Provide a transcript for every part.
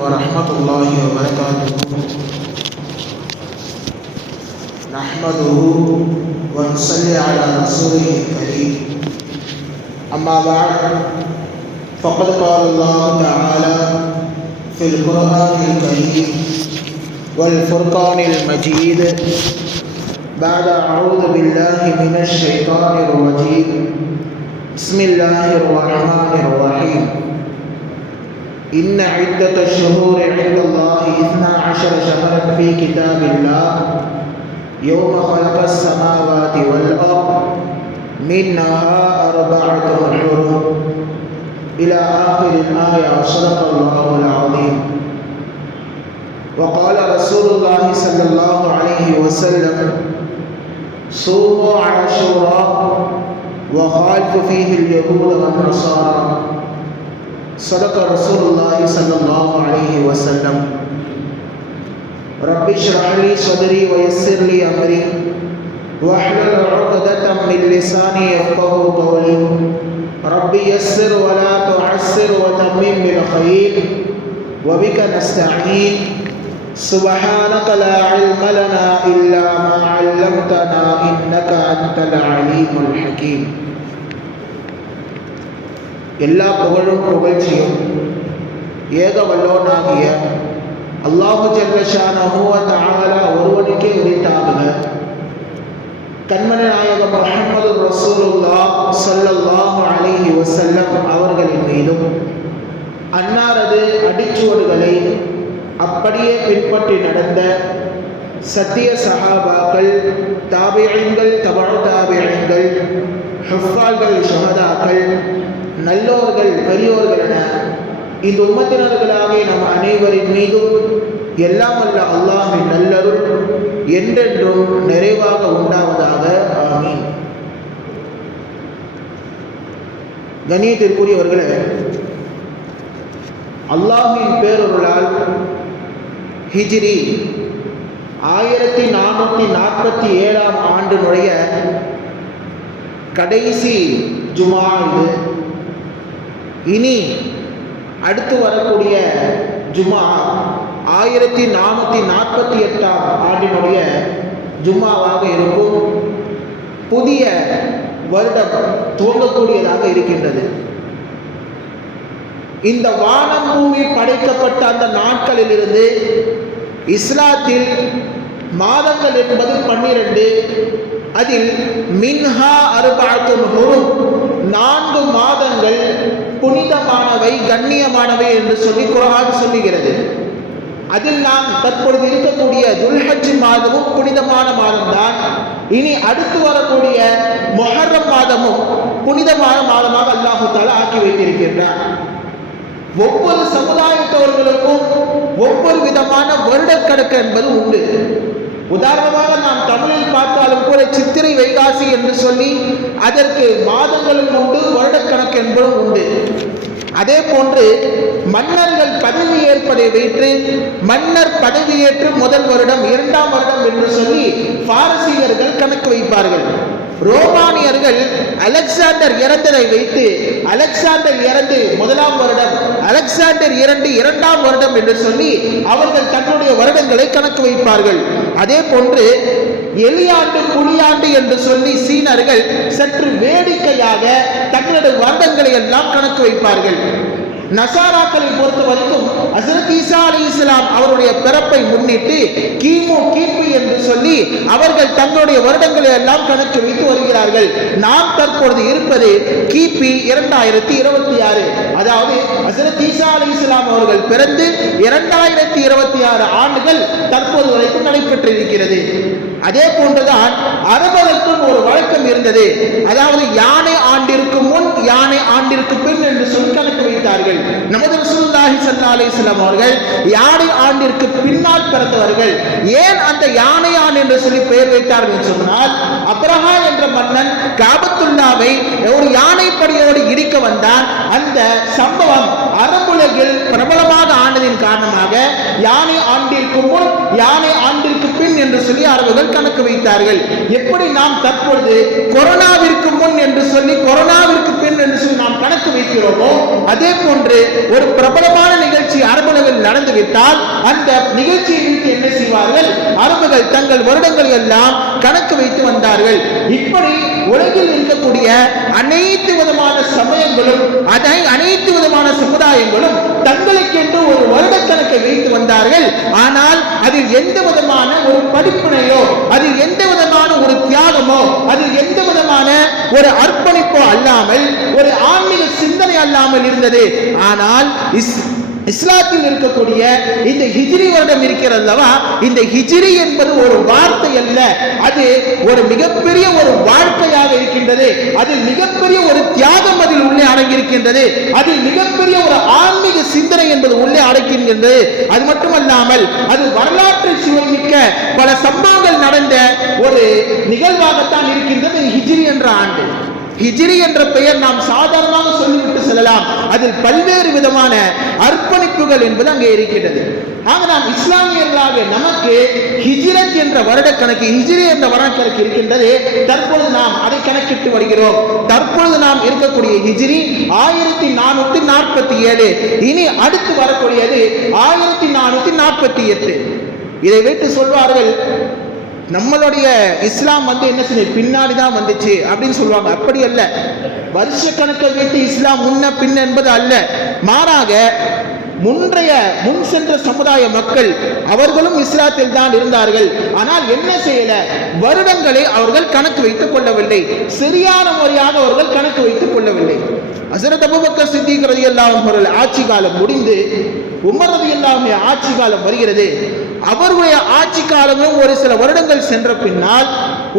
ورحمة الله وبركاته. نحمده ونصلي على رسوله الكريم. أما بعد فقد قال الله تعالى في القرآن الكريم والفرقان المجيد بعد أعوذ بالله من الشيطان الرجيم بسم الله الرحمن الرحيم. إن عدة الشهور عند الله 12 شهرا في كتاب الله يوم خلق السماوات والأرض منها 4 حرم إلى آخر الآية. صدق الله العظيم. وقال رسول الله صلى الله عليه وسلم صوموا عاشوراء وخالفوا فيه اليهود والنصارى. صدق رسول الله صلى الله عليه وسلم. رب اشرح لي صدري ويسر لي أمري واحلل عقدة من لساني يفقهوا قولي. رب يسر ولا تعسر وتمم بالخير وبك نستعين. سبحانك لا علم لنا إلا ما علمتنا إنك أنت العليم الحكيم. எல்லா புகழும் புகழ்ச்சியும் ஏக வல்லோனாகிய அல்லாஹு ஜல்ல ஷானஹு வ தஆலா ஒருவனுக்கே உரித்தாகுக. கண்மணி நாயகம் முஹம்மது ரசூலுல்லாஹ் ஸல்லல்லாஹு அலைஹி வஸல்லம் அவர்களின் மீதும் அன்னாரது அடிச்சுவடுகளை அப்படியே பின்பற்றி நடந்த சத்திய சஹாபாக்கள், தாபிஈன்கள், தபஉ தாபிஈன்கள், ஹுஃபால்கள், ஷஹதாக்கள், நல்லோர்கள், பெரியோர்கள் என இந்த உம்மத்தினர்களாகிய நம் அனைவரின் மீதும் எல்லாம் வல்ல அல்லாஹ்வின் நல்லருள் என்றென்றும் நிறைவாக உண்டாவதாக. ஆமீன். கண்ணியத்திற்குரியவர்களே, அல்லாஹ்வின் பேரருளால் ஹிஜ்ரி 1447 ஆண்டினுடைய கடைசி ஜுமா இது. இனி அடுத்து வரக்கூடிய ஜுமா 1448 ஆண்டினுடைய ஜும்மாவாக இருக்கும். புதிய வருடம் துவங்கக்கூடியதாக இருக்கின்றது. இந்த வானம் பூமி படைக்கப்பட்ட அந்த நாட்களில் இருந்து இஸ்லாத்தில் மாதங்கள் என்பது 12. அதில் மின்ஹா அர்பஅத்துன் ஹுரும் 4 மாதங்கள் புனிதமானவை, கண்ணியமானவை என்று சொல்லி குர்ஆன் சொல்லுகிறது. அதில் நாம் தற்பொழுது இருக்கக்கூடிய துல்ஹஜ் மாதமும் புனிதமான மாதம்தான். இனி அடுத்து வரக்கூடிய முஹர்ரம் மாதமும் புனிதமான மாதமாக அல்லாஹ் தஆலா ஆக்கி வைத்திருக்கின்றார். ஒவ்வொரு சமுதாயத்தவர்களுக்கும் ஒவ்வொரு விதமான வருடக்கணக்கு என்பது உண்டு. உதாரணமாக நாம் தமிழில் பார்த்தாலும் கூட சித்திரை, வைகாசி என்று சொல்லி அதற்கு மாதங்களும் உண்டு, வருடக்கணக்கு என்பதும் உண்டு. அதே போன்று மன்னர்கள் பதவி ஏற்பதை வைத்து மன்னர் பதவியேற்று முதல் வருடம், 2ஆம் வருடம் என்று சொல்லி பாரசீகர்கள் கணக்கு வைப்பார்கள். ரோமானியர்கள் அலெக்சாண்டர் இறந்ததை வைத்து அலெக்சாண்டர் இறந்து 1ஆம் வருடம், அலெக்சாண்டர் இறந்து 2ஆம் வருடம் என்று சொல்லி அவர்கள் தன்னுடைய வருடங்களை கணக்கு வைப்பார்கள். அதே போன்று எலியாண்டு, புலியாண்டு என்று சொல்லி சீனர்கள் சற்று வேடிக்கையாக தங்களுடைய வருடங்களை எல்லாம் கணக்கு வைப்பார்கள். நசாராக்களை பொறுத்த வரைக்கும் ஹஜ்ரத் ஈசா அலைஹிஸ்ஸலாம் அவருடைய பிறப்பை முன்னிட்டு கிபி என்று சொல்லி அவர்கள் தங்களுடைய வருடங்களை எல்லாம் கணக்கு வைத்து வருகிறார்கள். நாம் தற்பொழுது இருப்பது கிபி 2026. அதாவது ஹஜ்ரத் ஈசா அலைஹிஸ்ஸலாம் அவர்கள் பிறந்து 2026 ஆண்டுகள் தற்போது வரைக்கும் நடைபெற்றிருக்கிறது. அதே போன்றுதான் அரபர்களுக்கும் ஒரு வழக்கம் இருந்தது. அதாவது யானை ஆண்டிற்கு முன், யானை ஆண்டிற்கு பின் என்று சொல்லி கணக்கு வைத்தார்கள். நமது ரசூலுல்லாஹி ஸல்லல்லாஹு அலைஹி வஸல்லம் அவர்கள் யானை ஆண்டிற்கு பின்னால் பிறந்தவர்கள். ஏன் அந்த யானை ஆண்டு என்று சொல்லி பெயர் வைத்தார்கள் சொன்னால், அப்ரஹா என்ற மன்னன் காபத்துல்லாவை ஒரு யானை படையோடு இடிக்க வந்தார். அந்த சம்பவம் அரபுலகில் பிரபலமாக ஆனதின் காரணமாக யானை ஆண்டிற்கு முன், யானை ஆண்டிற்கு பின் என்று சொல்லி அரபுகள் கணக்கு வைத்தார்கள். எப்படி நாம் தற்பொழுது கொரோனாவிற்கு முன் என்று சொல்லி கொரோனாவிற்கு பின் என்று சொல்லி நாம் கணக்கு வைக்கிறோமோ, அதே போன்று ஒரு பிரபலமான நிகழ்ச்சி நிகழ்ச்சி அரபுகளில் நடந்துவிட்டால் அந்த நிகழ்ச்சியை வைத்து என்ன செய்வார்கள்? அரபுகள் தங்கள் வருடங்கள் எல்லாம் கணக்கு வைத்து வந்தார்கள். இப்படி உலகில் இருக்கக்கூடிய அனைத்து விதமான சமயங்களும் அனைத்து விதமான சமுதாயங்களும் தங்களுக்கென்று ஒரு வருடக்கணக்கை வைத்து வந்தார்கள். ஆனால் அதில் எந்த விதமான ஒரு படிப்பினையோ, அதில் எந்த விதமான ஒரு தியாகமோ, அதில் எந்த விதமான ஒரு அர்ப்பணிப்போ அல்லாமல், ஒரு ஆன்மீக சிந்தனை அல்லாமல் இருந்தது. ஆனால் இஸ்லாத்தில் இருக்கக்கூடிய இந்த ஹிஜ்ரி வருடம் இருக்கிறதல்லவா, இந்த ஹிஜ்ரி என்பது ஒரு வார்த்தை அல்ல, அது ஒரு மிகப்பெரிய ஒரு வாழ்க்கையாக இருக்கின்றது. அதில் மிகப்பெரிய ஒரு தியாகம் அதில் உள்ளே அடங்கியிருக்கின்றது. அதில் மிகப்பெரிய ஒரு ஆன்மீக சிந்தனை என்பது உள்ளே அடங்கியிருக்கின்றது. அது மட்டுமல்லாமல் அது வரலாற்று சுவைமிக்க பல சம்பவங்கள் நடந்த ஒரு நிகழ்வாகத்தான் இருக்கின்றது ஹிஜ்ரி என்ற ஆண்டு. ஹிஜ்ரி என்ற பெயர் நாம் சாதாரணமாக சொல்லிவிட்டு செல்லலாம். அதில் பல்வேறு விதமான அர்ப்பணிப்புகள் என்பது அங்கே இருக்கின்றது. ஆக நாம் இஸ்லாமியர்களாக நமக்கு ஹிஜ்ரத் என்ற வருடக்கணக்கு, ஹிஜ்ரி என்ற வருடக்கணக்கு இருக்கின்றது. தற்பொழுது நாம் அதை கணக்கிட்டு வருகிறோம். தற்பொழுது நாம் இருக்கக்கூடிய ஹிஜ்ரி 1447. இனி அடுத்து வரக்கூடியது 1448. இதை வைத்து சொல்வார்கள், நம்மளுடைய இஸ்லாம் என்ன செய்ய பின்னாடி தான் வந்துச்சு அப்படின்னு சொல்லுவாங்க. அப்படி அல்ல. வருஷ கணக்கை வைத்து இஸ்லாம் முன்ன பின்ன என்பது அல்ல. மாறாக முன் சென்ற சமுதாய மக்கள் அவர்களும் இஸ்லாத்தில் தான் இருந்தார்கள். ஆனால் என்ன செய்யல, வருடங்களை அவர்கள் கணக்கு வைத்துக் கொள்ளவில்லை. சரியான முறையாக அவர்கள் கணக்கு வைத்துக் கொள்ளவில்லை. ஹஸரத் அபூபக்கர் சித்திக் ரலியல்லாஹு அன்ஹு அவர்கள் ஆட்சி காலம் முடிந்து உமர் ரலியல்லாஹு அன்ஹு ஆட்சி காலம் வருகிறது. அவருடைய ஆட்சி காலமும் ஒரு சில வருடங்கள் சென்ற பின்னால்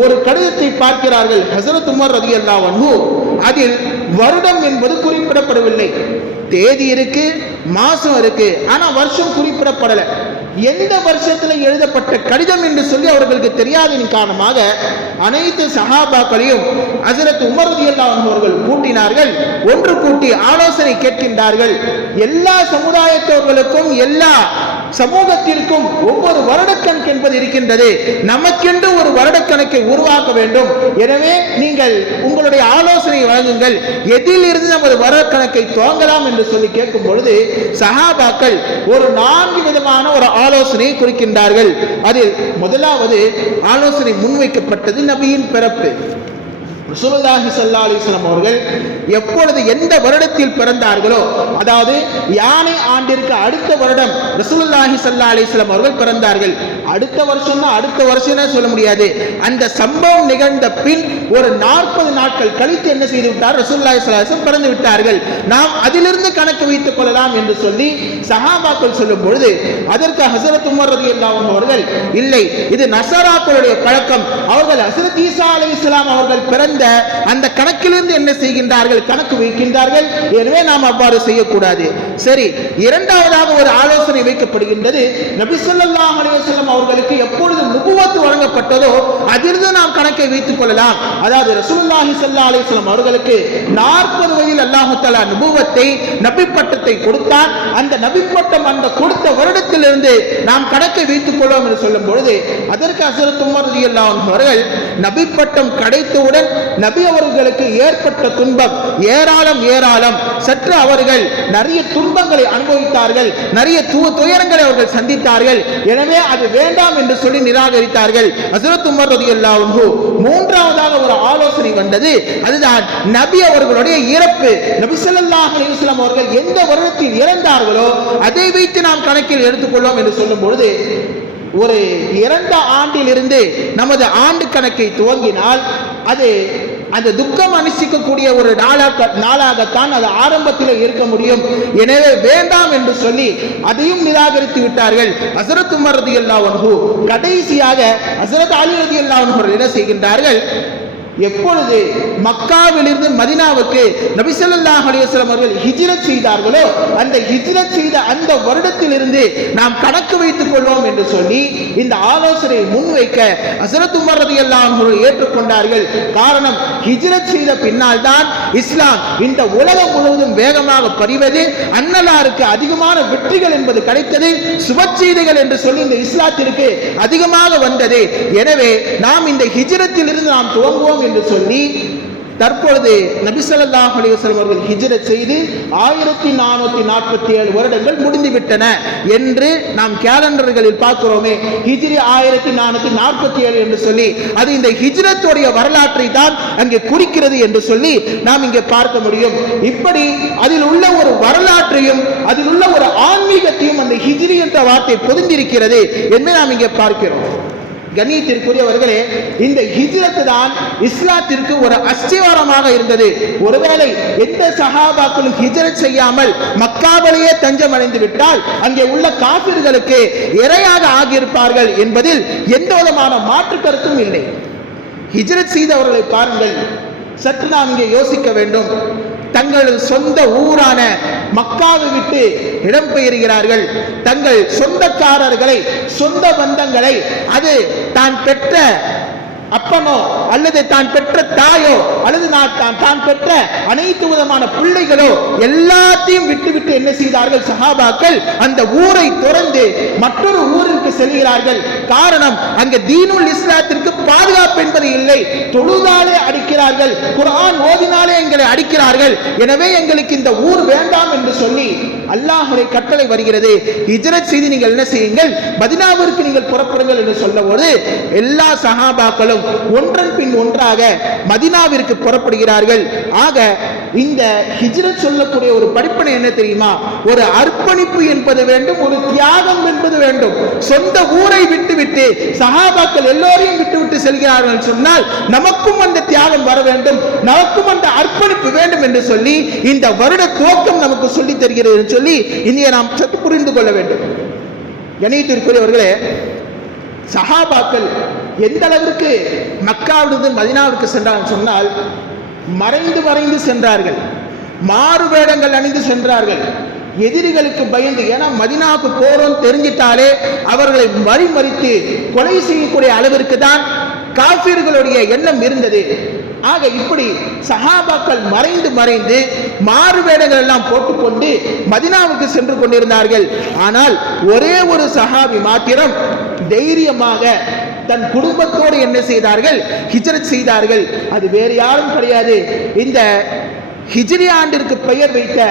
ஒரு கடிதத்தை பார்க்கிறார்கள் ஹஸரத் உமர் ரலியல்லாஹு அன்ஹு. அதில் வருடம் என்பது குறிப்பிடப்படவில்லை. தேதி இருக்கு, மாசம் இருக்கு, ஆனா வருஷம் குறிப்பிடப்படல. எந்த வருஷத்துல எழுதப்பட்ட கடிதம் என்று சொல்லி அவர்களுக்கு தெரியாததின் காரணமாக அனைத்து சஹாபாக்களையும் ஹஸரத் உமர் ரலியல்லாஹு அன்ஹு அவர்கள் கூட்டினார்கள். ஒன்று கூட்டி ஆலோசனை கேட்கின்றார்கள். எல்லா சமுதாயத்தவர்களுக்கும், எல்லா சமூகத்திற்கும் ஒவ்வொரு வருடக்கணக்கு என்பது இருக்கின்றது. நமக்கென்று ஒரு வருடக்கணக்கை உருவாக்க வேண்டும். எனவே நீங்கள் உங்களுடைய ஆலோசனை வழங்குங்கள், எதில் இருந்து நமது வருடக்கணக்கை துவங்கலாம் என்று சொல்லி கேட்கும் பொழுது சஹாபாக்கள் ஒரு 4 விதமான ஒரு ஆலோசனை குறிக்கின்றார்கள். அதில் முதலாவது ஆலோசனை முன்வைக்கப்பட்டது நபியின் பிறப்பு. ரசூலுல்லாஹி ஸல்லல்லாஹு அலைஹி வஸல்லம் அவர்கள் எப்பொழுது எந்த வருடத்தில் பிறந்தார்களோ, அதாவது யானை ஆண்டிற்கு அடுத்த வருடம் ரசூலுல்லாஹி ஸல்லல்லாஹு அலைஹி வஸல்லம் அவர்கள் பிறந்தார்கள். அடுத்த வருஷம்னா அடுத்த வருஷம்னே சொல்ல முடியாது. அந்த சம்பவம் நிகழ்ந்த பின் ஒரு 40 நாட்கள் கழித்து என்ன செய்து விட்டார், ரசூலுல்லாஹி ஸல்லல்லாஹு அலைஹி வஸல்லம் பிறந்து விட்டார்கள். நாம் அதிலிருந்து கணக்கு வைத்துக் கொள்ளலாம் என்று சொல்லி சஹாபாக்கள் சொல்லும் பொழுது அதற்கு ஹஸரத் உமர் ரலியல்லாஹு அன்ஹு அவர்கள், இல்லை, இது நஸராக்களுடைய பழக்கம். அவர்கள் ஹஸரத் ஈசா அலைஹிஸ்ஸலாம் அவர்கள் பிறந்த அந்த கணக்கிலிருந்து என்ன செய்கின்றார்கள், கணக்கு வைக்கின்றார்கள். எனவே நாம் அவ்வாறு செய்யக்கூடாது. சரி, இரண்டாவதாக ஒரு ஆலோசனை வைக்கப்படுகின்றது. நபி ஸல்லல்லாஹு அலைஹி வஸல்லம் அவர்களுக்கு எப்பொழுது நுபுவத் வழங்கப்பட்டதோ அதிலிருந்து நாம் கணக்கை வைத்துக் கொள்ளலாம். அதாவது ரசூலுல்லாஹி ஸல்லல்லாஹு அலைஹி வஸல்லம் அவர்களுக்கு 40 வயதில் அல்லாஹ் தஆலா நுபுவத்தை, நபி பட்டத்தை கொடுத்தார். அந்த நபி பட்டம் அந்த கொடுத்த வருடத்திலிருந்து நாம் கணக்கை வைத்துக் கொள்வோம் என்று சொல்லும் பொழுது அதற்கு ஹஸரத் உமர் ரலியல்லாஹு அன்ஹு அவர்கள், நபி பட்டம் கிடைத்தவுடன் நபி அவர்களுக்கு ஏற்பட்ட துன்பம் ஏராளம். சற்று அவர்கள் நிறைய துன்பங்களை அனுபவித்தார்கள், நிறைய துயரங்களை அவர்கள் சந்தித்தார்கள். எனவே அது வேண்டாம் என்று சொல்லி நிராகரித்தார்கள் ஹஸரத் உமர் ரலியல்லாஹு அன்ஹு. மூன்றாவதாக ஒரு ஆலோசனை வந்தது. அதுதான் நபி அவர்களுடைய இறப்பு. நபி ஸல்லல்லாஹு அலைஹி வஸல்லம் அவர்கள் எந்த வருடத்தில் இறந்தார்களோ அதை வைத்து நாம் கணக்கில் எடுத்துக்கொள்வோம் என்று சொல்லும் பொழுது ஒரு இறந்த ஆண்டிலிருந்து நமது ஆண்டு கணக்கை துவங்கினால் அது அந்த துக்கம் அனுஷ்டிக்கக்கூடிய ஒரு நாளாகத்தான் அது ஆரம்பத்தில் இருக்க முடியும். எனவே வேண்டாம் என்று சொல்லி அதையும் நிராகரித்து விட்டார்கள் ஹஸரத் உமர் ரலியல்லாஹு அன்ஹு. கடைசியாக ஹஸரத் அலி ரலியல்லாஹு அன்ஹு என்ன செய்கின்றார்கள், எப்பொழுது மக்காவிலிருந்து மதீனாவுக்கு நபி ஸல்லல்லாஹு அலைஹி வஸல்லம் அவர்கள் ஹிஜ்ரத் செய்தார்களோ அந்த ஹிஜ்ரத் செய்த அந்த வருடத்திலிருந்து நாம் கணக்கு வைத்துக் கொள்வோம் என்று சொல்லி இந்த ஆலோசனை முன்வைக்க ஹஸரத் உமர் ரலியல்லாஹு அன்ஹு ஏற்றுக்கொண்டார்கள். காரணம், ஹிஜ்ரத் செய்த பின்னால் தான் இஸ்லாம் இந்த உலகம் முழுவதும் வேகமாக பரிவது, அன்னலாருக்கு அதிகமான வெற்றிகள் என்பது கிடைத்தது, சுபச்செய்திகள் என்று சொல்லி இந்த இஸ்லாத்திற்கு அதிகமாக வந்தது. எனவே நாம் இந்த ஹிஜ்ரத்தில் இருந்து நாம் துவங்குவோம் என்று சொல்லி தற்பொழுது நபி ஸல்லல்லாஹு அலைஹி வஸல்லம் அவர்கள் ஹிஜ்ரத் செய்து 1447 வருடங்கள் முடிந்துவிட்டன என்று நாம் கேலண்டர்களில் பார்க்கிறோமே. ஹிஜ்ரி 1447 என்று சொல்லி அது இந்த ஹிஜ்ரத்துடைய வரலாற்றை தான் அங்கே குறிக்கிறது என்று சொல்லி நாம் இங்கே பார்க்க முடியும். இப்படி அதில் உள்ள ஒரு வரலாற்றையும் அதில் உள்ள ஒரு ஆன்மீகத்தையும் அந்த ஹிஜ்ரி என்ற வார்த்தை பொதிந்திருக்கிறது என்று நாம் இங்கே பார்க்கிறோம். கண்ணியத்திற்குரியவர்களே, இந்த ஹிஜ்ரத் தான் இஸ்லாத்திற்கு ஒரு அஸ்திவாரமாக இருந்தது. ஒருவேளை எந்த சஹாபாக்களும் ஹிஜ்ரத் செய்யாமல் மக்காவிலேயே தஞ்சம் அடைந்து விட்டால் அங்கே உள்ள காபிர்களுக்கு இரையாக ஆகியிருப்பார்கள் என்பதில் எந்த விதமான மாற்று கருத்தும் இல்லை. ஹிஜ்ரத் செய்தவர்களை பாருங்கள், சற்று நாம் இங்கே யோசிக்க வேண்டும். தங்களது சொந்த ஊரான மக்காவை விட்டு இடம்பெயர்கிறார்கள். தங்கள் சொந்தக்காரர்களை, சொந்த பந்தங்களை, அது தான் பெற்ற அப்பனோ அல்லது தான் பெற்ற தாயோ அல்லது தான் பெற்ற அனைத்து விதமான பிள்ளைகளோ எல்லாத்தையும் விட்டுவிட்டு என்ன செய்தார்கள் சஹாபாக்கள்? அந்த ஊரை துறந்து மற்றொரு ஊருக்கு செல்கிறார்கள். காரணம், அங்க தீனுல் இஸ்லாத்திற்கு பாதுகாப்பு என்பது இல்லை. தொழுதாலே அடிக்கிறார்கள், குர்ஆன் ஓதினாலே எங்களை அடிக்கிறார்கள். எனவே எங்களுக்கு இந்த ஊர் வேண்டாம் என்று சொல்லி அல்லாஹ்வுடைய கட்டளை வருகிறது. ஹிஜ்ரத் செய்து நீங்கள் என்ன செய்யுங்கள், மதீனாவிற்கு நீங்கள் புறப்படுங்கள் என்று சொல்லவோடு எல்லா சஹாபாக்களும் ஒன்றன் பின் ஒன்றாக மதீனாவிற்கு புறப்படுகிறார்கள். ஆக இந்த ஹிஜ்ரத் சொல்லக்கூடிய ஒரு படிப்பனை என்ன தெரியுமா? ஒரு அர்ப்பணிப்பு என்பது வேண்டும், ஒரு தியாகம் என்பது வேண்டும். சொந்த ஊரை விட்டுவிட்டு சஹாபாக்கள் எல்லோரையும் விட்டுவிட்டு செல்கிறார்கள் சொன்னால் நமக்கும் அந்த தியாகம் வர வேண்டும், நமக்கும் அந்த அர்ப்பணிப்பு வேண்டும் என்று சொல்லி இந்த வருட துவக்கம் நமக்கு சொல்லி தருகிறது என்று சொல்லி இங்கே நாம் சற்று புரிந்து கொள்ள வேண்டும். கண்ணியத்திற்குரியவர்களே, சஹாபாக்கள் எந்த அளவிற்கு மக்காவிலிருந்து மதீனாவிற்கு சென்றார்கள் சொன்னால் மறைந்து மறைந்து சென்றார்கள், மாறு வேடங்கள் அணிந்து சென்றார்கள், எதிரிகளுக்கு பயந்து. ஏன்னா மதீனாவுக்கு போறோம் தெரிஞ்சிட்டாலே அவர்களை மறித்து கொலை செய்யக்கூடிய அளவிற்கு தான் காஃபிர்களுடைய எண்ணம் இருந்தது. ஆக இப்படி சஹாபாக்கள் மறைந்து மறைந்து மாறு வேடங்கள் எல்லாம் போட்டுக்கொண்டு மதீனாவுக்கு சென்று கொண்டிருந்தார்கள். ஆனால் ஒரே ஒரு சஹாபி மாத்திரம் தைரியமாக தன் குடும்பத்தோடு என்ன செய்தார்கள்? ஹிஜ்ரத் செய்தார்கள். அது வேறு யாரும் கிடையாது, இந்த ஹிஜ்ரி ஆண்டிற்கு பெயர் வைத்த,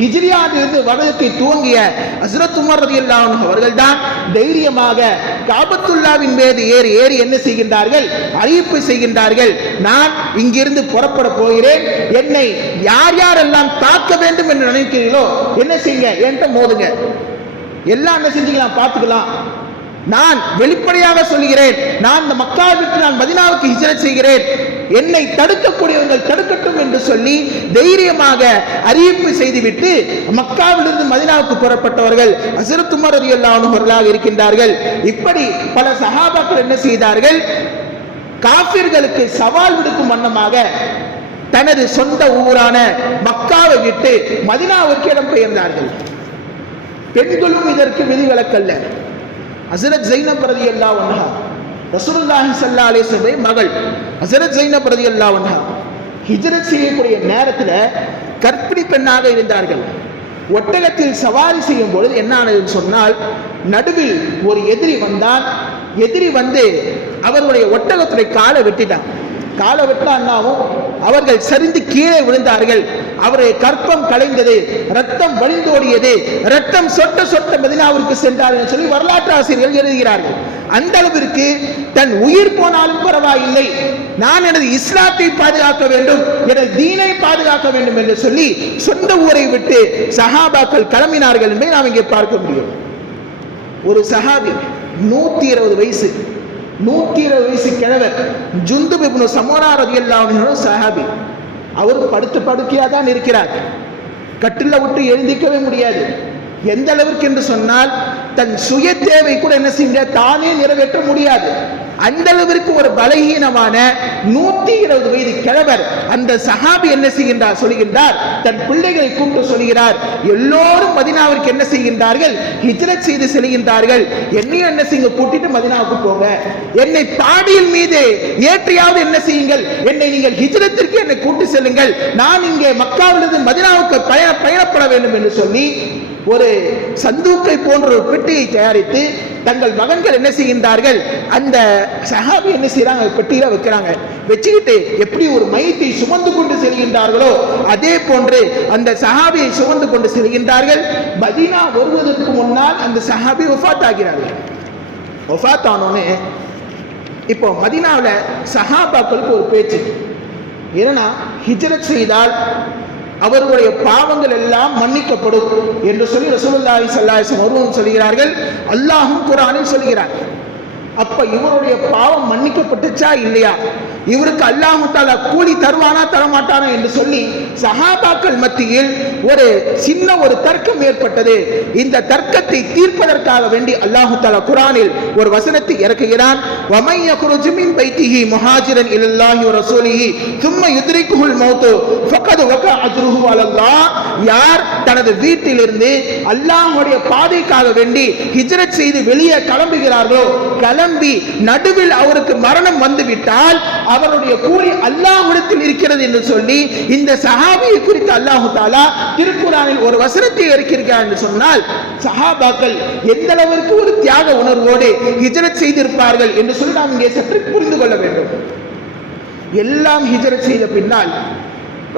ஹிஜ்ரி ஆண்டிலிருந்து வருடத்தை துவங்கிய ஹஸ்ரத் உமர் ரலியல்லாஹு அன்ஹு அவர்கள் தான் தைரியமாக காபத்துல்லாவின் மீது ஏறி என்ன செய்கின்றார்கள்? அறிவிப்பு செய்கின்றார்கள். நான் இங்கிருந்து புறப்பட போகிறேன், என்னை யார் யாரெல்லாம் தாக்க வேண்டும் என்று நினைக்கிறீர்களோ என்ன செய்யுங்க, என்கிட்ட மோதுங்க, எல்லாம் என்ன செஞ்சீங்க பார்த்துக்கலாம். நான் வெளிப்படையாக சொல்கிறேன், நான் இந்த மக்காவை விட்டு நான் மதீனாவுக்கு ஹிஜ்ரத் செய்கிறேன், என்னை தடுக்கக்கூடியவர்கள் தடுக்கட்டும் என்று சொல்லி தைரியமாக அறிவிப்பு செய்துவிட்டு மக்காவிலிருந்து மதீனாவுக்கு புறப்பட்டவர்கள் ஹஸ்ரத் உமர் ரலியல்லாஹு அன்ஹு அவர்களாக இருக்கின்றார்கள். இப்படி பல சஹாபாக்கள் என்ன செய்தார்கள்? காஃபிர்களுக்கு சவால் விடுக்கும் வண்ணமாக தனது சொந்த ஊரான மக்காவை விட்டு மதீனாவுக்கு இடம்பெயர்ந்தார்கள். பெண்களும் இதற்கு விதிவிலக்கல்ல. ஹஸ்ரத் ஸைனப் ரலியல்லாஹு அன்ஹா ரசூலுல்லாஹி ஸல்லல்லாஹு அலைஹி வஸல்லம் மகள் ஹஸ்ரத் ஸைனப் ரலியல்லாஹு அன்ஹா ஹிஜ்ரத் செய்யக்கூடிய நேரத்தில் கர்ப்பிணி பெண்ணாக இருந்தார்கள். ஒட்டகத்தில் சவாரி செய்யும் பொழுது என்ன ஆனதுன்னு சொன்னால், நடுவில் ஒரு எதிரி வந்தான். எதிரி வந்து அவர்களுடைய ஒட்டகத்துடைய காலை வெட்டிட்டான். காலை வெட்டான்னாவும் அவர்கள் சரிந்து கீழே விழுந்தார்கள். அவருடைய கற்பம் கலைந்தது, ரத்தம் வழிந்தோடியது, ரத்தம் சொட்ட சொட்ட மதீனாவிற்கு சென்றார்கள் சொல்லி வரலாற்று ஆசிரியர்கள் எழுதுகிறார்கள். அந்த அளவிற்கு தன் உயிர் போனாலும் பரவாயில்லை, நான் எனது இஸ்லாத்தை பாதுகாக்க வேண்டும், எனது தீனை பாதுகாக்க வேண்டும் என்று சொல்லி சொந்த ஊரை விட்டு சஹாபாக்கள் கிளம்பினார்கள் என்பதை நாம் இங்கே பார்க்க முடியும். ஒரு சஹாபி 120 வயசு, 120 வயசு கிழவர் ஜுந்துப் இப்னு சமுரா ரலியல்லாஹு அன்ஹு சஹாபி. அவர் படுத்து படுக்கையாக தான் இருக்கிறார், கட்டில விட்டு எழுந்திக்கவே முடியாது. எந்த அளவிற்கு என்று சொன்னால் தன் சுய தேவை கூட என்ன செய்ய தானே நிறைவேற்ற முடியாது. அந்த அளவிற்கு ஒரு பலகீனமான 120 வயது கிழவர் அந்த சஹாபி என்ன செய்கின்றார்? சொல்கின்றார், தன் பிள்ளைகளை கூப்பிட்டு சொல்கிறார், எல்லோரும் மதீனாவிற்கு என்ன செய்கின்றார்கள்? ஹிஜ்ரத் செய்து செல்கின்றார்கள், என்னையும் என்ன செய்யுங்க, கூட்டிட்டு மதீனாவுக்கு போங்க, என்னை பாடியின் மீது ஏற்றியாவது என்ன செய்யுங்கள், என்னை நீங்கள் ஹிஜ்ரத்திற்கு என்னை கூட்டி செல்லுங்கள், நான் இங்கே மக்காவிலிருந்து மதீனாவுக்கு பயணப்பட வேண்டும் என்று சொல்லி ஒரு சந்தூக்கை போன்ற ஒரு பெட்டியை தயாரித்து தங்கள் மகன்கள் என்ன செய்கின்றார்கள், அந்த சஹாபி என்ன செய்யறாங்க, பெட்டியில வைக்கிறாங்க. வச்சுக்கிட்டு எப்படி ஒரு மையத்தை சுமந்து கொண்டு செல்கின்றார்களோ அதே போன்று அந்த சஹாபியை சுமந்து கொண்டு செல்கின்றார்கள். மதீனா வருவதற்கு முன்னால் அந்த சஹாபி வஃபாத் ஆகிறார்கள். வஃபாத் ஆனோன்னு இப்போ மதீனாவில் சஹாபாக்களுக்கு ஒரு பேச்சு என்னன்னா, ஹிஜ்ரத் செய்தால் அவர்களுடைய பாவங்கள் எல்லாம் மன்னிக்கப்படும் என்று சொல்லி ரசூலுல்லாஹி ஸல்லல்லாஹு அலைஹி வஸல்லம் அவர்கள் சொல்கிறார்கள். அல்லாஹ்வும் குர்ஆனில் சொல்கிறார். அப்ப இவருடைய பாவம் மன்னிக்கப்பட்டுச்சா இல்லையா, இவருக்கு அல்லாஹ் தஆலா கூலி தருவானா தரமாட்டானா என்று சொல்லி சஹாபாக்கள் மத்தியில் ஒரு சின்ன ஒரு தர்க்கம் ஏற்பட்டது. இந்த தர்க்கத்தை தீர்ப்பதற்காக வேண்டி அல்லாஹ் தஆலா குர்ஆனில் ஒரு வசனத்தை இறக்குகிறான். வமை யக்ருஜு மின் பைத்திஹி முஹாஜிரன் இலல்லாஹி வ ரசூலிஹி ثم يدركه الموت فقد وقع اجره على الله. யார் தனது வீட்டிலிருந்து அல்லாஹ்வுடைய பாதைக்காக வேண்டி ஹிஜ்ரத் செய்து வெளியே கிளம்புகிறார்களோ, கிளம்பி நடுவில் அவருக்கு மரணம் வந்துவிட்டால் அவருடைய கூலி அல்லாஹ்விடத்தில் இருக்கிறது என்று சொல்லி இந்த சஹாபியை குறித்து அல்லாஹ் தஆலா திருக்குர்ஆனில் ஒரு வசனத்தை இறக்கியிருக்கிறார் என்று சொன்னால், சஹாபாக்கள் எந்த அளவிற்கு ஒரு தியாக உணர்வோடு ஹிஜ்ரத் செய்திருப்பார்கள் என்று சொல்லி நாம் இங்கே சற்று புரிந்து கொள்ள வேண்டும். எல்லாம் ஹிஜ்ரத் செய்த பின்னால்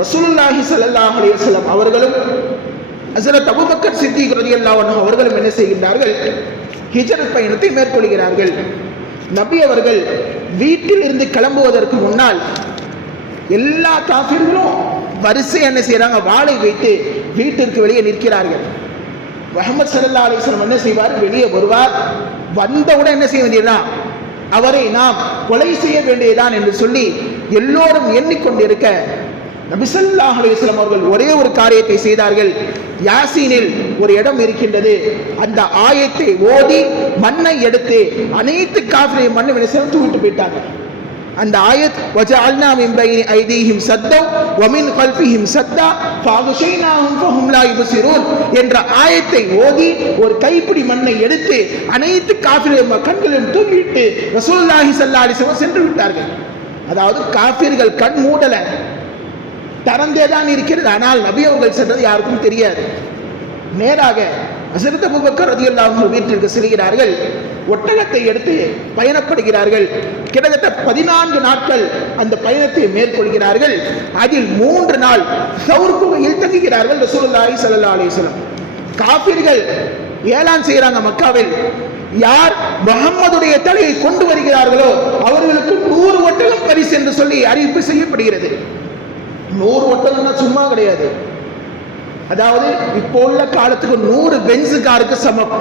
ரசூலுல்லாஹி ஸல்லல்லாஹு அலைஹி வஸல்லம் அவர்களும் ஹஜ்ரத் அபூபக்கர் சித்திக் ரலியல்லாஹு அன்ஹு அவர்களும் என்ன செய்கின்றார்கள், ஹிஜ்ரத் பயணத்தை மேற்கொள்கிறார்கள். நபி அவர்கள் வீட்டில் இருந்து கிளம்புவதற்கு முன்னால் எல்லா காஃபிர்களும் வரிசை என்ன செய்யறாங்க, வாளை வைத்து வீட்டிற்கு வெளியே நிற்கிறார்கள். முஹம்மது ஸல்லல்லாஹு அலைஹி வஸல்லம் என்ன செய்வார், வெளியே வருவார். வந்தவுடன் என்ன செய்ய வேண்டியதுதான், அவரை நாம் கொலை செய்ய வேண்டியதான் என்று சொல்லி எல்லோரும் எண்ணிக்கொண்டிருக்க நபி ஸல்லல்லாஹு அலைஹி வஸல்லம் அவர்கள் ஒரே ஒரு காரியத்தை செய்தார்கள். யாசீனில் ஒரு இடம் இருக்கின்றது, அந்த ஆயத்தை ஓதி மண்ணை எடுத்து அனைத்து காஃபிரையும் மண்ணை விட்டு விட்டு போயிட்டாங்க. அந்த ஆயத் வஜஅல்னா மின் பைனி ஐதீஹிம் சத்தா வ மின் கல்ஃபிஹிம் சத்தா ஃபஅக்ஷைனாஹும் ஃபஹும் லா யுப்சிரூன் என்ற ஆயத்தை ஓதி ஒரு கைப்பிடி மண்ணை எடுத்து அனைத்து காஃபிரையும் கண்களிலும் தூக்கிட்டு ரசூலுல்லாஹி ஸல்லல்லாஹு அலைஹி வஸல்லம் சென்று விட்டார்கள். அதாவது காஃபிர்கள் கண் மூடல, திறந்தேதான் இருக்கிறது. ஆனால் நபி அவர்கள் சென்றது யாருக்கும் தெரியாது. நேராக ஹஜ்ரத் அபூபக்கர் ரலியல்லாஹு அன்ஹு வீட்டிற்கு செல்கிறார்கள். ஒட்டகத்தை எடுத்து பயணப்படுகிறார்கள். கிட்டத்தட்ட 14 நாட்கள் அந்த பயணத்தை மேற்கொள்கிறார்கள். அதில் 3 நாள் சௌர் குகையில் தங்குகிறார்கள் ரசூலுல்லாஹி ஸல்லல்லாஹு அலைஹி வஸல்லம். காஃபிர்கள் ஏலான் செய்கிறாங்க மக்காவில், யார் முஹம்மதுடைய தலையை கொண்டு வருகிறார்களோ அவர்களுக்கு 100 ஒட்டகம் பரிசு என்று சொல்லி அறிவிப்பு செய்யப்படுகிறது. 100 ஒட்டகம்னா சும்மா கிடையாது. அதாவது இப்போ உள்ள காலத்துக்கு 100 பென்ஸ் காருக்கு சமம்.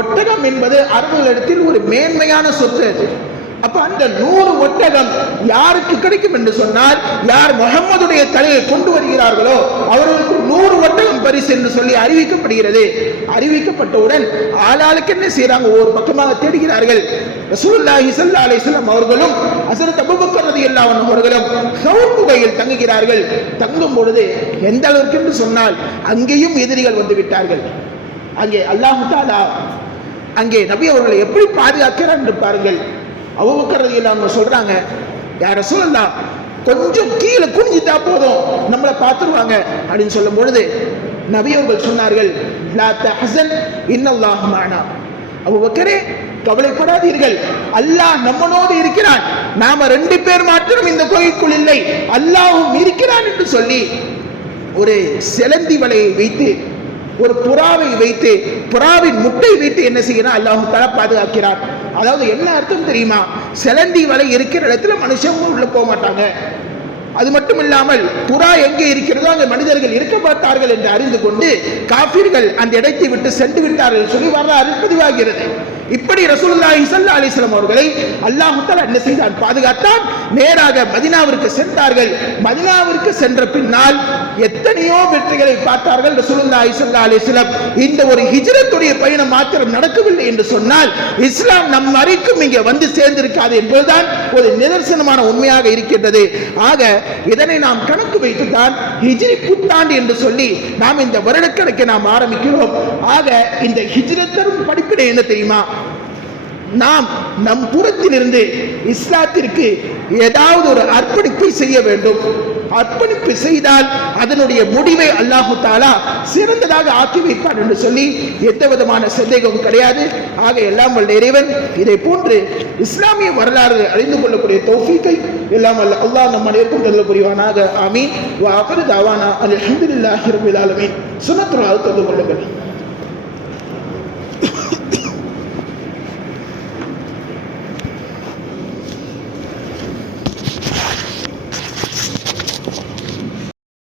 ஒட்டகம் என்பது அரபுகளிடத்தில் ஒரு மேன்மையான சொத்து. அது அப்ப அந்த 100 ஒட்டகம் யாருக்கு கிடைக்கும் என்று சொன்னால், யார் முஹம்மதுடைய தலையை கொண்டு வருகிறார்களோ அவர்களுக்கு 100 ஒட்டகம் பரிசு என்று சொல்லி அறிவிக்கப்படுகிறது. அறிவிக்கப்பட்டவுடன் ஆளாளுக்கு என்ன செய்யறாங்க, ஒரு பக்கமாக தேடுகிறார்கள். ரசூலுல்லாஹி ஸல்லல்லாஹு அலைஹி வஸல்லம் அவர்களும் ஹஜ்ரத் அபூபக்கர் ரலியல்லாஹு அன்ஹு அவர்களும் சௌர் குகையில் தங்குகிறார்கள். தங்கும் பொழுது எந்த அளவுக்கு என்று சொன்னால், அங்கேயும் எதிரிகள் வந்து விட்டார்கள். அங்கே அல்லாஹ் தஆலா அங்கே நபி அவர்களை எப்படி பாதுகாக்கிறார் என்று பாருங்கள். அபூபக்கர் ரலியல்லாஹு அன்ஹு சொல்றாங்க, யா ரசூலல்லாஹ் கொஞ்சம் கீழே குனிஞ்சிட்டா போதும் நம்மளை பார்த்துருவாங்க அப்படின்னு சொல்லும் பொழுது நபி அவர்கள் சொன்னார்கள், லா தஹஸன் இன்னல்லாஹு மஅனா. அபூபக்கரே கவலைப்படாதீர்கள், அல்லாஹ் நம்மனோடு இருக்கிறான், நாம 2 பேர் மாத்திரம் இந்த கோயிலுக்குள் இல்லை, அல்லாஹ்வும் இருக்கிறான் என்று சொல்லி ஒரு செலந்தி வலையை வைத்து, ஒரு புறாவை வைத்து, புறாவின் முட்டை வைத்து என்ன செய்யணும், அல்லாஹ் தஆலா பாதுகாக்கிறார். அதாவது என்ன அர்த்தம் தெரியுமா, செலந்தி வலை இருக்கிற இடத்துல மனுஷங்க உள்ள போக மாட்டாங்க. அது மட்டும் இல்லாமல் புறா எங்கே இருக்கிறதோ அங்கே மனிதர்கள் இருக்க மாட்டார்கள் என்று அறிந்து கொண்டு காஃபிர்கள் அந்த இடத்தை விட்டு சென்று விட்டார்கள் சொல்லி வரலாறு பதிவாகிறது. இப்படி ரசூலுல்லாஹி ஸல்லல்லாஹு அலைஹி வஸல்லம் அவர்களை அல்லாஹ் தஆலா என்ன செய்தான், பாதுகாத்தான். நேராக மதீனாவிற்கு சென்றார்கள். மதீனாவிற்கு சென்ற பின்னால் எத்தனையோ வெற்றிகளை பார்த்தார்கள் ரசூலுல்லாஹி ஸல்லல்லாஹு அலைஹி வஸல்லம். இந்த ஒரு ஹிஜ்ரத்துடைய பயணம் மாத்திரம் நடக்கவில்லை என்று சொன்னால் இஸ்லாம் நம் வரைக்கும் இங்கே வந்து சேர்ந்திருக்காது என்பதுதான் ஒரு நிதர்சனமான உண்மையாக இருக்கின்றது. ஆக இதனை நாம் கணக்கு வைத்துத்தான் ஹிஜ்ரி புத்தாண்டு என்று சொல்லி நாம் இந்த வருடக்கணக்கை நாம் ஆரம்பிக்கிறோம். ஆக இந்த ஹிஜ்ரத் தரும் படிப்பினை என்ன தெரியுமா, நாம் நம் புறத்திலிருந்து இஸ்லாத்திற்கு ஏதாவது ஒரு அர்ப்பணிப்பை செய்ய வேண்டும். அர்ப்பணிப்பு செய்தால் அதனுடைய முடிவை அல்லாஹு தாலா சிறந்ததாக ஆக்கி வைப்பான் என்று சொல்லி எந்த விதமான சந்தேகமும் கிடையாது. ஆக எல்லாம் வல்ல இறைவன் இதை போன்று இஸ்லாமிய வரலாறு அறிந்து கொள்ளக்கூடிய தௌஃபீக்கை எல்லாம் வல்ல அல்லாஹ் நம் அனைவருக்கும் தருள் புரிவானாக. ஆமீன். வ ஆகிரு தஅவானா அல்ஹம்துலில்லாஹி ரப்பில் ஆலமீன். சுன்னத்துல் தொடர்பு கொள்ளுங்கள்.